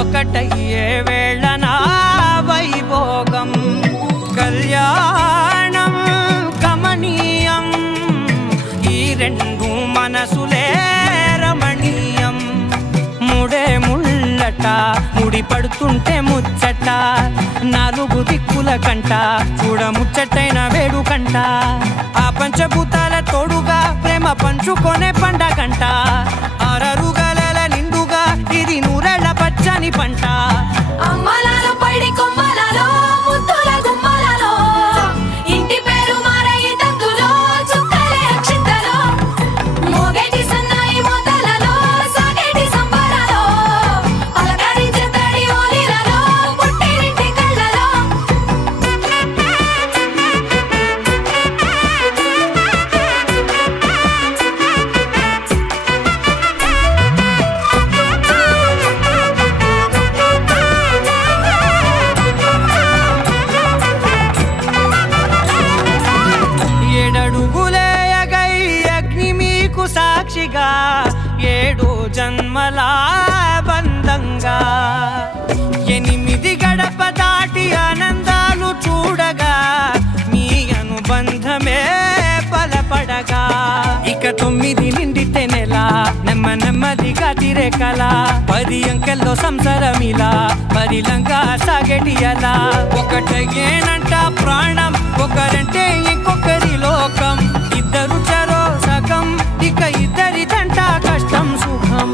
ఒకటయ్యే వేళ నా వైభోగం కళ్యాణం కమనీయం ఈ రెండు మనసులే రమణీయం ముడే ముళ్ళట ముడి పడుతుంటే ముచ్చట నాలుగు దిక్కుల కంట చూడ ముచ్చటైన వేడుకంట ఆ పంచభూతాల తోడుగా ప్రేమ పంచుకొనే పండగంట ఆరరుగల నిండుగా ఇది నూరెళ్ళ పచ్చని పంట అమ్మలాలో పడి కొమ్మలలో ముద్దుల గుమ్మలలో ఇంటి పేరు మారయి తందులో చుక్కలే అక్షింతలో మోగేటి సన్నాయి మోతలలో సాగేటి సంబరాలో పలకరించే తడి ఓలిలలో పుట్టినింటి కళ్ళలో ఏడడుగులేయగై అగ్ని మీకు సాక్షిగా ఏడు జన్మల బంధంగా 8 గడప దాటి ఆనందాలు చూడగా మీ అనుబంధమే బలపడగా ఇక 9 నిండితే నెల నెమ్మదిగా తిరేకల 10 అంకెల్లో సంసారమిలా పరిలంగా సాగేటి అలా ఒకటేనంట ప్రాణం ఒకరంటే ఇంకొకరి లోకం ఇద్దరు చరో సగం ఇక ఇద్దరిదంట కష్టం సుఖం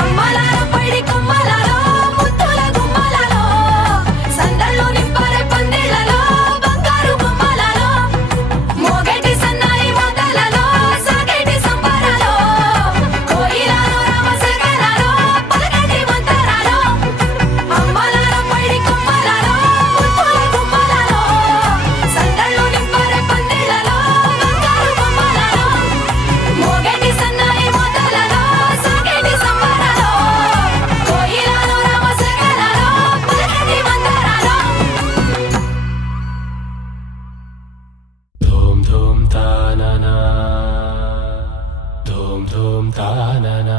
అమ్మలాలో పడి కొమ్మలలో ముద్దుల గుమ్మలలో సందళ్ళు నింపరే పందిళ్ళలో బంగారు గుమ్మలలో మోగేటి సన్నాయి మోతలలో సాగేటి సంబరాలో కోయిలలో రామశేఖరాలో పలకటి మంతరాలో అమ్మలాలో పడి కొమ్మలలో ముద్దుల గుమ్మలలో తాననా